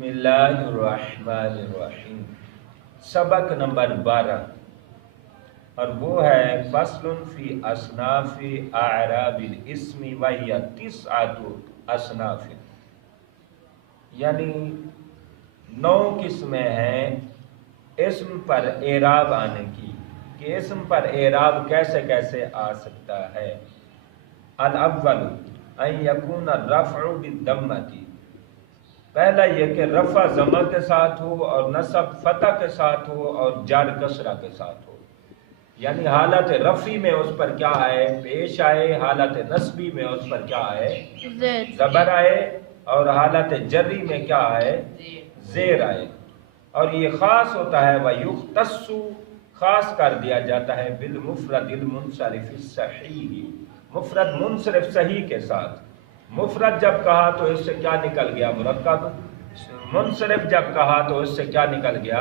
بسم اللہ الرحمن الرحیم، سبق نمبر 12، اور وہ ہے فصل فی اصناف اعراب الاسم وہی 9 اصناف، یعنی 9 قسمیں ہیں اسم پر اعراب آنے کی، کہ اسم پر اعراب کیسے کیسے آ سکتا ہے۔ الاول ان یکون الرفع بالضمۃ، پہلا یہ کہ رفع ضمہ کے ساتھ ہو اور نصب فتح کے ساتھ ہو اور جر کسرہ کے ساتھ ہو، یعنی حالت رفعی میں اس پر کیا آئے؟ پیش آئے، حالت نصبی میں اس پر کیا آئے؟ زبر آئے، اور حالت جری میں کیا آئے؟ زیر آئے۔ اور یہ خاص ہوتا ہے وَيُخْتَصُّ، خاص کر دیا جاتا ہے بالمفرد المنصرف الصحیح، مفرد منصرف صحیح کے ساتھ۔ مفرد جب کہا تو اس سے کیا نکل گیا؟ مرکب۔ منصرف جب کہا تو اس سے کیا نکل گیا؟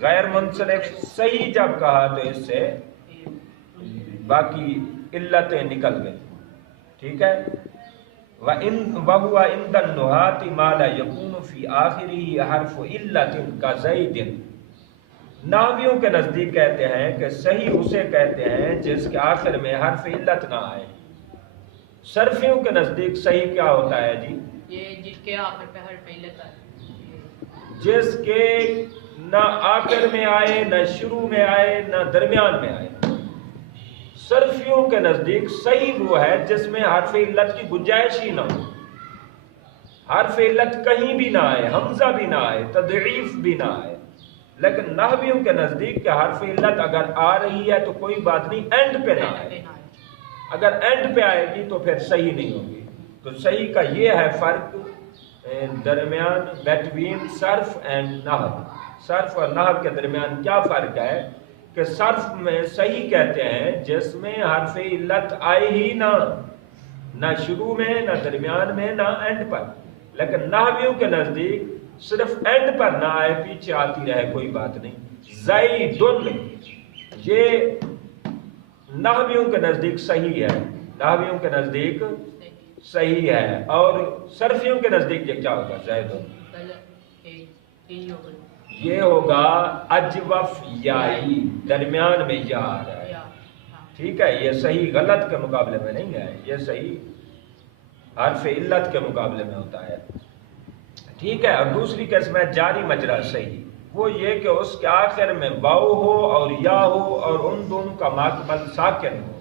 غیر منصرف۔ صحیح جب کہا تو اس سے باقی علتیں نکل گئی، ٹھیک ہے۔ وَهُوَ عِنْدَ النُّحَاةِ مَا لَا يَكُونُ فِي آخِرِهِ حرف عِلَّةٍ كَزَيْدٍ، نحویوں کے نزدیک کہتے ہیں کہ صحیح اسے کہتے ہیں جس کے آخر میں حرف علت نہ آئے۔ صرفیوں کے نزدیک صحیح کیا ہوتا ہے جی؟ یہ جس کے آخر پہ حرف علت آئے، جس کے نہ آخر میں آئے، نہ شروع میں آئے، نہ درمیان میں آئے۔ صرفیوں کے نزدیک صحیح وہ ہے جس میں حرف علت کی گنجائش ہی نہ ہو، حرف علت کہیں بھی نہ آئے، حمزہ بھی نہ آئے، تضعیف بھی نہ آئے۔ لیکن نحویوں کے نزدیک کہ حرف علت اگر آ رہی ہے تو کوئی بات نہیں، اینڈ پہ نہ آئے، اگر اینڈ پہ آئے گی تو پھر صحیح نہیں ہوگی۔ تو صحیح کا یہ ہے فرق درمیان بیٹوین صرف اینڈ نحو۔ صرف اور نحو کے درمیان کیا فرق ہے کہ صرف میں صحیح کہتے ہیں جس میں حرف علت آئے ہی نہ شروع میں، نہ درمیان میں، نہ اینڈ پر۔ لیکن نحویوں کے نزدیک صرف اینڈ پر نہ آئے، پیچھے آتی رہے، کوئی بات نہیں۔ زیدن، یہ نحویوں کے نزدیک صحیح ہے، نحویوں کے نزدیک صحیح ہے، اور صرفیوں کے نزدیک یہ کیا ہوگا؟ زیدن یہ ہوگا اجوف یائی، درمیان میں یا آ رہا ہے، ٹھیک ہے۔ یہ صحیح غلط کے مقابلے میں نہیں ہے، یہ صحیح حرف علت کے مقابلے میں ہوتا ہے، ٹھیک ہے۔ اور دوسری قسم ہے جاری مجرا صحیح، وہ یہ کہ اس کے آخر میں واو ہو اور یا ہو اور ان دونوں کا ماقبل ساکن ہو،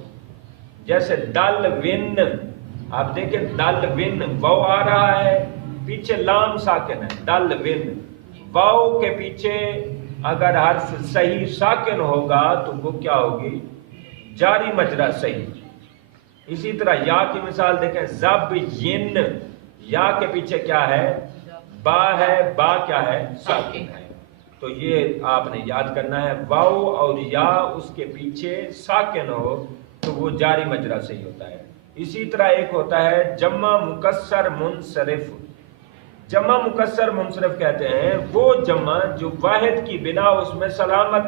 جیسے دل ون، آپ دیکھیں دل ون، واو آ رہا ہے، پیچھے لام ساکن ہے، دل ون، واو کے پیچھے اگر حرف صحیح ساکن ہوگا تو وہ کیا ہوگی؟ جاری مجرا صحیح۔ اسی طرح یا کی مثال دیکھیں، زب ین، یا کے پیچھے کیا ہے؟ با ہے، با کیا ہے؟ ساکن ہے۔ تو یہ آپ نے یاد کرنا ہے، واو اور یا اس کے پیچھے ساکن ہو تو وہ جاری مجرا صحیح ہوتا ہے۔ اسی طرح ایک ہوتا ہے جمع مکسر منصرف۔ جمع مکسر منصرف کہتے ہیں وہ جمع جو واحد کی بنا اس میں سلامت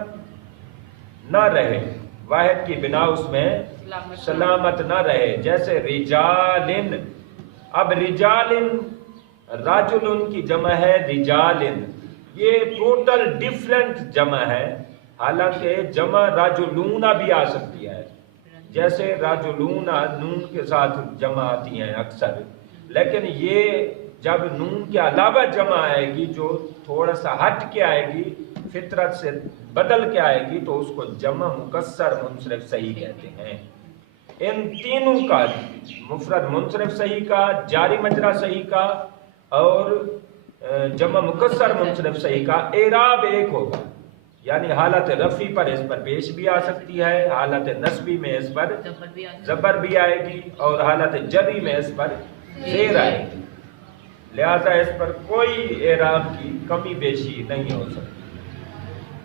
نہ رہے، واحد کی بنا اس میں سلامت نہ رہے، جیسے رجالن۔ اب رجالن، راجلن کی جمع ہے رجالن، یہ ٹوٹل ڈیفرنٹ جمع ہے، حالانکہ جمع راجلون بھی آ سکتی ہے، جیسے راجلون نون کے ساتھ جمع آتی ہیں اکثر، لیکن یہ جب نون کے علاوہ جمع آئے گی جو تھوڑا سا ہٹ کے آئے گی، فطرت سے بدل کے آئے گی، تو اس کو جمع مکسر منصرف صحیح کہتے ہیں۔ ان تینوں کا، مفرد منصرف صحیح کا، جاری مجرا صحیح کا اور جمع مکسر منصرف صحیح کا اعراب ایک ہوگا، یعنی حالت رفعی پر اس پر پیش بھی آ سکتی ہے، حالت نصبی میں اس پر زبر بھی آئے گی، اور حالت جری میں اس پر زیر آئے گی، لہذا اس پر کوئی اعراب کی کمی بیشی نہیں ہو سکتی۔